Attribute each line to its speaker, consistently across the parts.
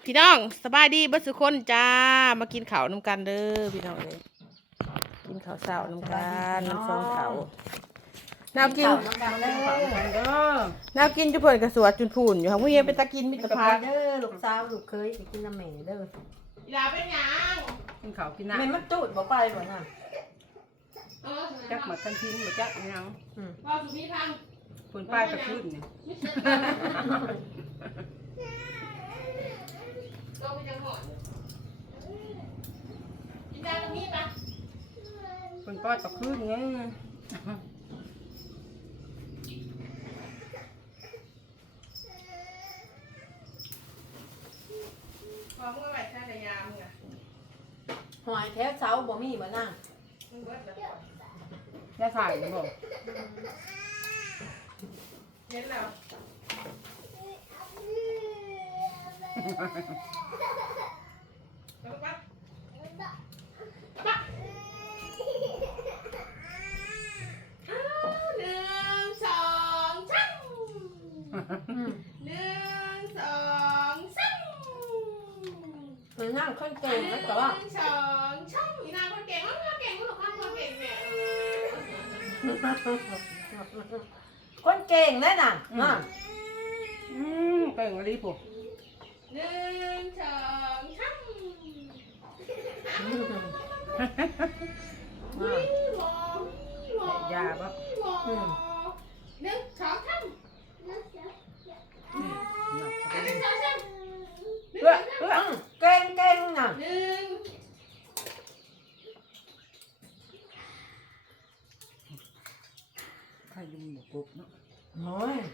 Speaker 1: พี่น้องสบายดีเบิดสุกคนจ้ามากินข้าวน้ำกันเด้อพี่น้องเลยกินข้าวเช้าน้ำกันน้ำซองข้าวแนวกิน
Speaker 2: น้ำกันเลย
Speaker 1: แนวกินจุเพิ่นกระสวดจุนพูนอยู่ค่ะมื้อเย็นเป็นตะกินมิตรภาพ
Speaker 2: เด้อลูกสาวลูกเคยไปกินน้ำแม่เด้อ
Speaker 1: อย่าเป็นหยัง
Speaker 3: กินข้าวกินน้
Speaker 2: แม่มันจูดบ่ไปบ่น่ะ
Speaker 3: ำจักหมักกันทิ้งมาจักอีหยัง
Speaker 1: ว่าสุพี่พัง
Speaker 3: คนป้ายกระขึ้นนี่
Speaker 1: ก็ไปจังหอดกินยาตรงนี้ปะ
Speaker 3: คนป้ายกระขึ้นไง
Speaker 1: พอมึงไว้แค่ในยามึงอะ
Speaker 2: หอยแถวเสาบ่มีบ่นั่ง
Speaker 1: มึงเบิดแล้ว
Speaker 3: ได้ถ่ายหรือเปล่า
Speaker 1: เห็นแล้วแล้วปะปะอ้าวหนึ่งสองสามหนึ่งสองสาม
Speaker 2: มันนั่งคนเก่งแล้วแต่ว่า
Speaker 1: หนึ่งสองช่องอีนางคนเก่งมากเก่งลูกค้าคนเก่งเนี่ย
Speaker 2: คนเก่งเลยน่ะน่ะ
Speaker 3: เก่งอะไรปุ๊บ
Speaker 1: หนึ่งสองช่องวิ่งวอวิ่งวอย
Speaker 3: าปะ
Speaker 1: วอหนึ่งสองช่องหนึ่งสองช่อง
Speaker 2: เก่งเก่งน่ะ
Speaker 1: หนึ่ง
Speaker 3: ใครยุ่งหมกปุ๊บเนาะ
Speaker 2: โอ้ย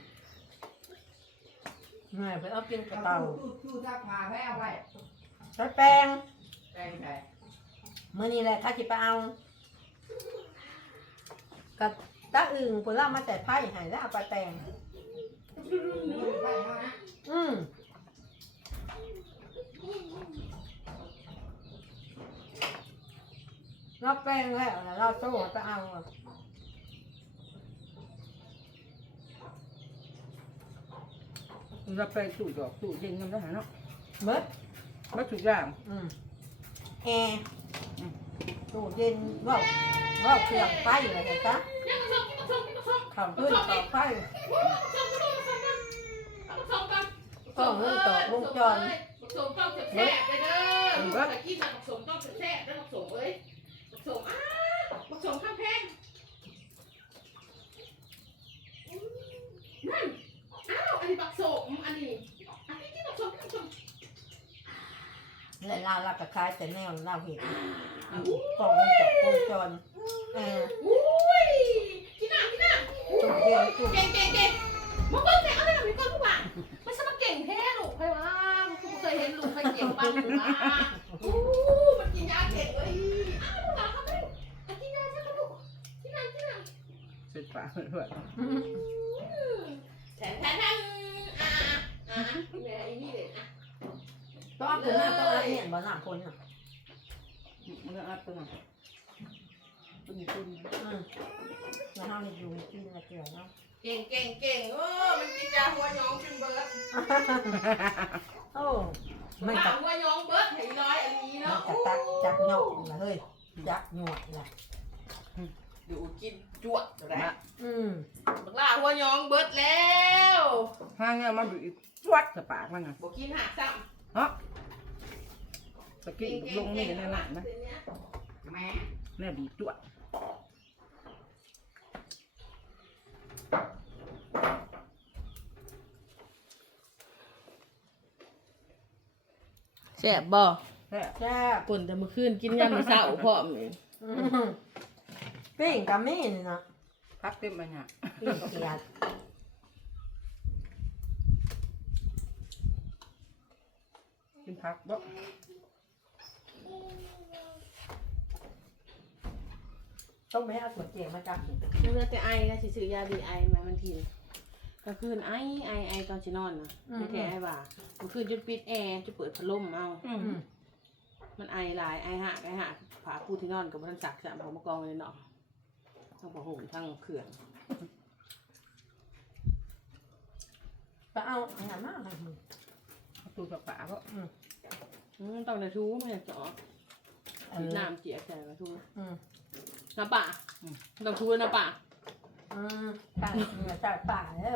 Speaker 2: แม่ไปเอากินกระเต่า
Speaker 4: ชูทักพาให้เอาไว้
Speaker 2: ใช้แป้ง
Speaker 4: แปลงใส่
Speaker 2: มื้อนี้แหละถ้าสิไปเอากับตาอึ่งพุ่นล่ามาแต่ไผ่ให้แล้วเอาไปแป้ง
Speaker 4: ไว้เอานะ
Speaker 2: เราแป้งแล้วเราโซ่ไปเอา
Speaker 3: เราไปสู่ดอกสู่เย็นกันได้เนาะ
Speaker 2: เบิด
Speaker 3: ไม่ถูกอย่าง
Speaker 2: แอร์ตู้เย็นว่าเครื่องไฟอะไรกันจ๊ะข่าวพื้นข่าวไฟต้องเรื่องต่อวงจร
Speaker 1: ผสมต้องแซ่บไปเด้อลูกตะกี้น่ะผสมต้องแซ่บแล้วผสมเอ้ยผสมผสมข้าวแพงนั่นอ้าวอันนี้ผสมอันนี้ที่ผสม
Speaker 2: และเราก็คล้ายแต่แนวเราเห็นกล่องวงจร
Speaker 1: อุ้ยที่หน้า
Speaker 2: ตู้เย็นตู้
Speaker 1: เก่งมาเบิ้งแต่เอาไปหน่อยก่อนลูกหลานไม่ใช่มาเก่งแท้ลูกใครวะกูเคยเห็นลูกใครเก่งบ้างหรือวะมันกินยาเก่งเลยอ้าวลูกหลานเขาไม่กินยาใช่ไหมลูกที่นั่น
Speaker 3: เสร็จปากด้วย
Speaker 1: แทนแม่ไอ้นี่เลยอ่ะ
Speaker 2: ต้องเอาตัวหน้าต้องเอาเห็นบ่หน้าคนน่ะ
Speaker 3: มันก็อัดตัวน่ะตุ้นตุ้น
Speaker 2: แล้วห้ามอยู่กินมาเกี่ยวเนาะ
Speaker 1: เก่งโอ้มันกินยาหัวย้องเป็นเบิร์ด
Speaker 2: โอ้มัน
Speaker 1: หั
Speaker 2: กับ
Speaker 1: วย้องเบิร์ดให้ร้อยอันนี้
Speaker 2: มัน
Speaker 1: เนาะ
Speaker 2: กับตักจักหยอกนะเฮ้ยจักหยวกนะ
Speaker 1: อยู่กินจวดแล้ว บักล่าหัวย้องเบิร์ดแล้ว
Speaker 3: ห้างเนี่ยมันบีบจวดกับปากมันน่ะ
Speaker 1: บอกกินหักซ้
Speaker 3: เนาะตะ
Speaker 1: ำ
Speaker 3: กี้ลงนี่ในหนังนะ
Speaker 4: แม่
Speaker 3: แม่บีบจวด
Speaker 1: แซ่บบ่
Speaker 3: แค่
Speaker 2: แซ่บ
Speaker 1: ป่นแต่เมื่อคืนกินยำมื้อเช้าพร้อมเลย
Speaker 2: ปิ้งกับมี่นี่นะ
Speaker 3: พักเต็มไปเนี่ย
Speaker 2: ปิ้งเขียด
Speaker 3: กินพักบ่
Speaker 2: ต้องไม่เอาถั่วเจียวมาจับ
Speaker 1: เลือดแต่ไอนะสิซื้อยาดีไอมามันทีก็คืนไอตอนสินอนนะไม่แท้ไอบ่าเมื่อคืนจะปิดแอร์จะเปิดพัดลมเอามันไอหลายไอหักผาผู้ที่นอนกับมันสักสามของมะกองเลยเนาะทั้งผ้าห่มทั้งเขื่อน
Speaker 2: ไปเอาอาหารมาให้มึง
Speaker 3: ตูกับป่าเพราะ
Speaker 1: ต้องในทูไม่อยากจะออกน้ำเจี๋ยใส่ในทูน้ำป่าต้องทูน้ำป่า
Speaker 2: ป่าเนี่ยจากป่าเนี่ย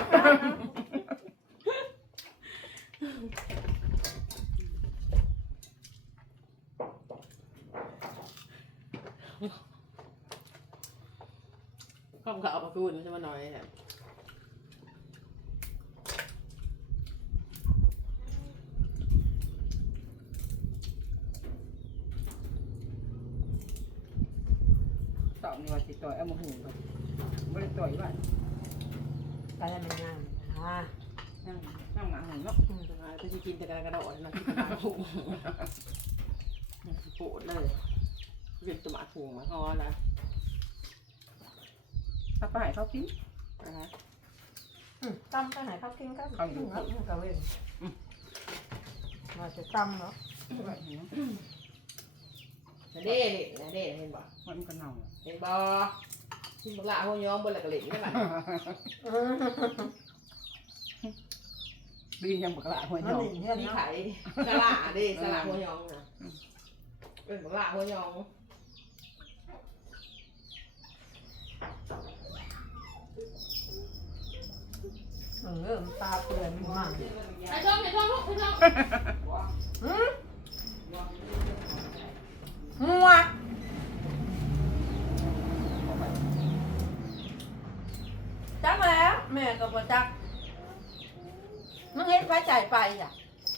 Speaker 1: ข้องเขาเอาไปพูดมันจะมาหน่อยเนี่ย
Speaker 3: ตอบนี่ว่าสิต่อยเอามาหูก่อนไม่ได้ต่อยว่า
Speaker 2: ก็เลยมันงาม
Speaker 3: นั่งหมาหูเนาะ
Speaker 1: ก็จะกินแต่กระโดดนะที่กระโดดโผล่เลยเป็นตัวหมาถุงมาพอแล้ว
Speaker 3: ถ้าไปให้เขากิน
Speaker 1: นะคะ
Speaker 2: ตั้มไปไหนเขากินก็กินเนาะก็เว้นมาจะตั้มเนาะ
Speaker 1: เด้เด้เห็นบ่
Speaker 3: มันก็เน่า
Speaker 1: เห็นบ่ที่มึงละหัวยอมบนหลักเหล็กนี่แหละ
Speaker 3: ดียังบักละหัว
Speaker 2: มัน
Speaker 3: หยอง
Speaker 2: หนีเนี่ย
Speaker 1: นี่
Speaker 2: เนาะ
Speaker 1: ไข่สละเด้สละหัวยองนะเป็นมึงละหัวยอง
Speaker 2: ตาเปลี่ยนมาก
Speaker 1: ไอ้ช่องลูกไอ้ช่อง
Speaker 2: หัวจักแล้วแม่ก็บ่จักมึงเห็นไฟจ่ายไปอ่ะ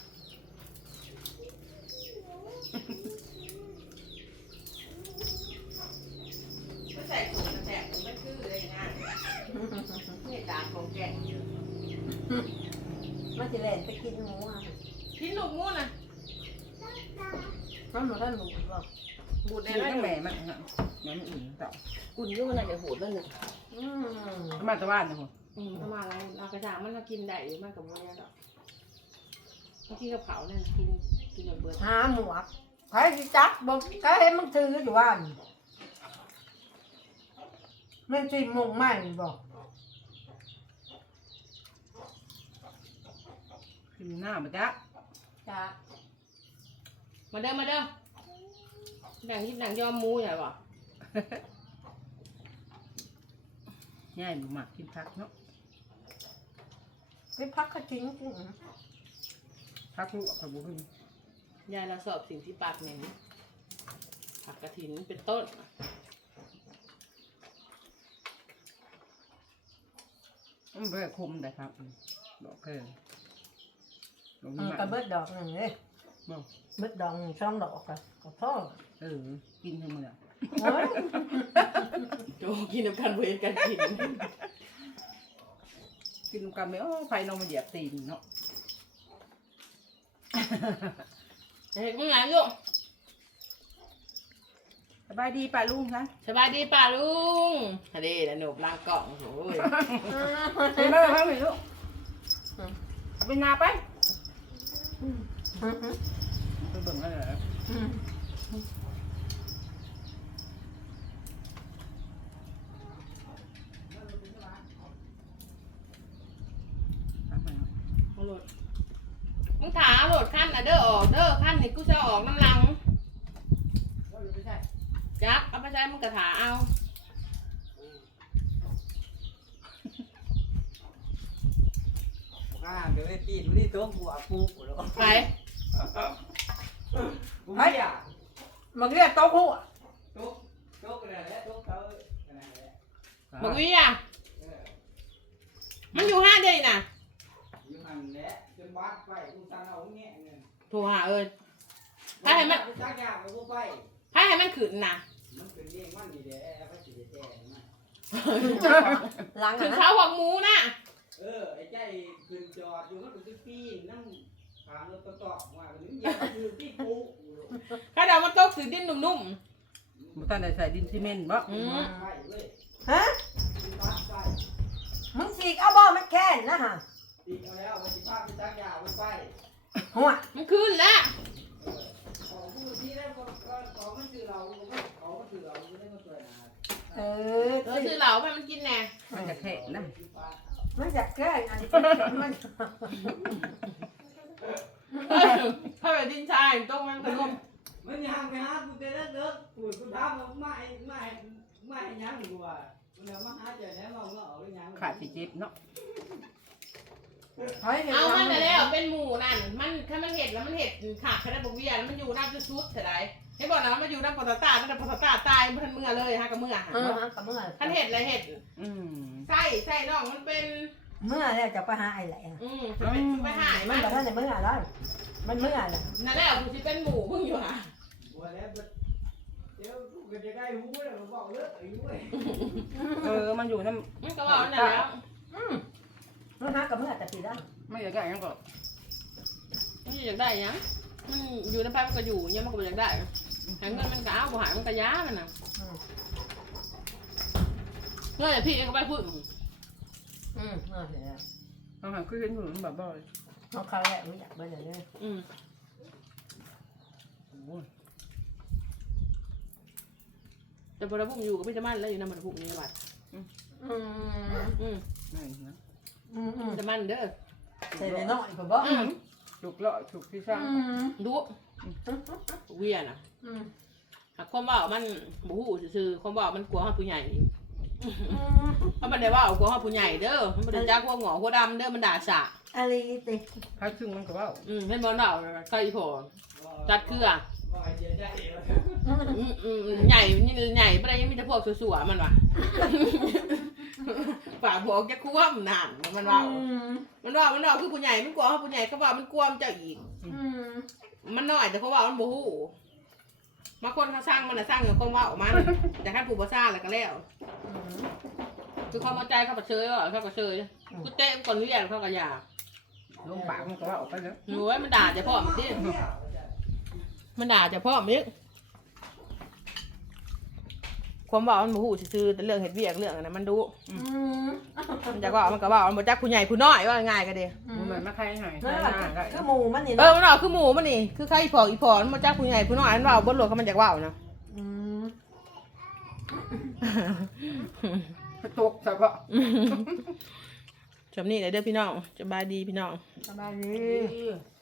Speaker 1: ไม่ใส่ถุงแตกไม่คือเลยนะนี่ตาของแกง
Speaker 2: มาสิแล่นไปกินหมูอ่ะ
Speaker 1: กินลูกมูน่ะ
Speaker 2: มันบ่ทันหมูหรอก
Speaker 1: บูด
Speaker 3: ดี
Speaker 1: ได้
Speaker 3: ตั้ง
Speaker 1: ไหม
Speaker 3: แม่มันมันอื่นต่อ
Speaker 1: กุนยุ่งน่ะเดี๋ยวหูดแล้วหนึ่ง
Speaker 3: มาตะวันนะผม
Speaker 1: ทำมาอะไรเอากระจามันมากินได้หรือมันกับมันเนี่ยหรอกบางทีกับเผาเนี่ยกินเหมือนเบิร์ด
Speaker 2: หาหมวกใครสิจักบ่ใครเห็นมึงถืออยู่บ้านมันสิมงใหม่บ่
Speaker 3: กินหน้ามาจ้ะ
Speaker 2: จ้า
Speaker 1: มาเด้อแบ่งยิบหนังยอมมูใหญ่ป่ะ
Speaker 3: ง่ายหมักกินพักเนาะ
Speaker 2: ไปพักกระทิ้งจริง
Speaker 3: พักลูกกับบุ้ง
Speaker 1: ยายเราสอบสิ่งที่ปากเหม็นผักกระถินเป็นต้น
Speaker 3: มันเบื่อคุมแต่ครับบอกเกิน
Speaker 2: กระเบิดดอกหนึ่งเลยเบิดดอกช่องดอกก็พอ
Speaker 3: กินทั้งหมด
Speaker 1: โจกินน้ำกันเวรกันกิน
Speaker 3: กินกันไม่ไฟนองมาเหยียบตีนเนาะ
Speaker 1: เฮ้ยมึงไงลูก
Speaker 3: สบายดีป่าลุงคะ
Speaker 1: สบายดีป่าลุงฮันดีแล้วหนูล้างกล่องโอ้ย
Speaker 3: เป็นไงบ้างไหมลูกเป็นนาไปไปเบิ่งอะไรเหรอ
Speaker 1: โหลดมึงถาโหลดขั้นอ่ะเด้อออกเด้อขั้นนี่กูจะออกน้ำลังจักเอาไปใช้มึงกระถาเอา
Speaker 4: เดี๋ยวไอ้ปีนนี่ตัวหัวปูหรอ
Speaker 1: ไป
Speaker 4: ไม่อยาก
Speaker 2: มันเรียกโต๊ะหัว
Speaker 4: ตุ๊กอะไรแล้วตุ๊กเขาอะไรแล้ว
Speaker 1: บอกวิอ่ะมันอยู่5 เดือนน่ะ
Speaker 4: อยู่หันแล้วจนบ้านไปกูสั่งเอาเงี้ยเงิน
Speaker 1: โทรหาถ้าให้มัน
Speaker 4: จักยาวกูไป
Speaker 1: ถ้าให้มันขืนน่ะ
Speaker 4: มันเป็นเรื่องมันดีเด้อไปสิเด้มา
Speaker 2: ล้าง
Speaker 1: ถึ
Speaker 2: อ่ะ
Speaker 1: ง
Speaker 2: นะ
Speaker 1: เขาหวังหมูน่ะ
Speaker 4: ไอ้ใจขึ้นจอดอยู่มันเป็นปีนนั่งถามรถต่อว่ามันนี่คือที่ปู
Speaker 1: ถ้าเรามันตกถือดินนุ่ม
Speaker 3: บุตรได้ใส่ดินซีเมนต์บ่
Speaker 1: ๆอืม
Speaker 4: ไปเว้ย
Speaker 2: ฮะ
Speaker 4: บ้านไป
Speaker 2: มึงฉีกเอาบ่มันแค่นนะฮะ
Speaker 4: ตีเอาแล้วมันสิพาไปจักยาวไป
Speaker 2: หัว
Speaker 1: มันคืนแล้ว
Speaker 4: ของผู้ที่ได้ก็ของมันคือเราของมันคือเราไม่ได้มาเปิดนะ
Speaker 2: เอ
Speaker 1: ซื้อเหล่าไปมันกินแน่
Speaker 3: มันจะแข็งนะ
Speaker 2: มันจะแค่อันมัน
Speaker 1: ถ้าแบบดินชายต้องมันกระดุม
Speaker 4: มันยังไปหากูแต่ละเลิกกูถามว่าไม่ยังกูว่ามันเอามาหาเจ้าแล้วเราเอาหรือยัง
Speaker 3: ขาดสิเจ็บเนาะ
Speaker 1: เอามันไปแล้วเป็นหมูนั่นมันถ้ามันเห็ดแล้วมันเห็ดขาดคณะบกเวียนมันอยู่น้ำจุดชุดเท่าไรให้บอกนะมันอยู่น้ำปตตาน้ำปตตาตายมันทันเมื่อเลยฮะกับเมื่อ
Speaker 2: กับเมื่อ
Speaker 1: ท่านเห็ดอะไรเห็ด ไส้น้องมันเป็น
Speaker 2: เมื่อแล้วจะไปหาไอ้แหละ
Speaker 1: ไปหาย
Speaker 2: มั
Speaker 1: มันน
Speaker 2: แต่ท่านในเมื่อแล้วมันเมื่อแล้ว
Speaker 1: นั่นแหละกูจะเป็นหมูเพิ่งอยู่ฮะ
Speaker 4: ว่าแล้วเดี๋ยวกูก็จะได้หูแล้วบอกเลิกไอ้หู้
Speaker 3: มันอยู่น้
Speaker 1: มันก็บอกนั่นแล้ว
Speaker 2: เมื่อหากับเมื่อแต่ปีได้
Speaker 3: ำไม่อยากได้ยังก็
Speaker 1: มันอยากได้ยังมันอยู่ในภาพมันก็อยู่ยังมันก็อยากได้หาเงินมันก็เอาบ่หายมันก็ย้ามันน่ะเมื่อไหร่พี่ก็ไปพูด
Speaker 2: เมื่อเสร็จแล้ว
Speaker 3: ต้องหาคือเห็นอยู่มันแบบบ่อย
Speaker 2: เขาเขาแหละไม่อยากไปไหนเลย
Speaker 1: แต่บรบุ้มอยู่กับพี่จะมั่นแล้วอยู่ในบรบุ้มนี่วัด
Speaker 3: ไม่นะ
Speaker 1: จะมั่นเด้อ
Speaker 2: ใส่ในน้อยผมบอก
Speaker 3: ฉุกเลาะฉุกที่ช่าง
Speaker 1: ดูเวียน่ะหากความว่ามันบู๊ซื่อความว่ามันกลัวห้าผู้ใหญ่เพราะมันได้ว่ากลัวห้าผู้ใหญ่เด้อมันได้จ้ากลัวหงอหัวดำเด้อมันด่าสะ
Speaker 2: อะไรติ
Speaker 3: พักซึ่งมันก็ว่า
Speaker 1: ให้บอลเดาใส่ผอจัดเครือ
Speaker 4: ว่าไอ้เจ้าได้
Speaker 1: ใหญ่ใหญ่ประเดี๋ยวยังมีแต่พวกสัวๆมันว่ะปากบอกจะคุ้มนานมันว่าคือผู้ใหญ่มันกลัวเขาผู้ใหญ่เขาว่ามันกลัวมันจะอีกมันน้อยแต่เขาว่ามันโมโหมาคนเขาสร้างมันนะสร้างอย่างคนว่าออกมันแต่ถ้าผู้บ่สร้างแล้วก็แล้วคือเขามาใจเขาก็เชยว่าเขาก็เชยกูเตะก่อนเรียนเขาก็ยา
Speaker 3: ลงปากมันก็ว่าออกไปแล้ว
Speaker 1: หนูว่ามันด่าจะพ่อมันดิมันด่าจะพ่อมิกความว่ามันโมโหซื่อแต่เรื่องเห็ดเวียกเรื่องอะไรมันดูมันจะว่ามันก็ว่ามันบ่จักผู้ใหญ่ผู้น้อยว่าง่ายก็ดี
Speaker 3: มันเหมือนมาใครหาย
Speaker 2: คือหมูมันนี่
Speaker 1: มันออกคือหมูมันนี่คือใครอีพอมันมาจากผู้ใหญ่ผู้น้อยมันว่าบนรถเขามันจากว่าวนะ
Speaker 3: ตกแต่ก็
Speaker 1: จำนี่เลยเด้อพี่น้องสบายดีพี่น้อง
Speaker 2: สบายดี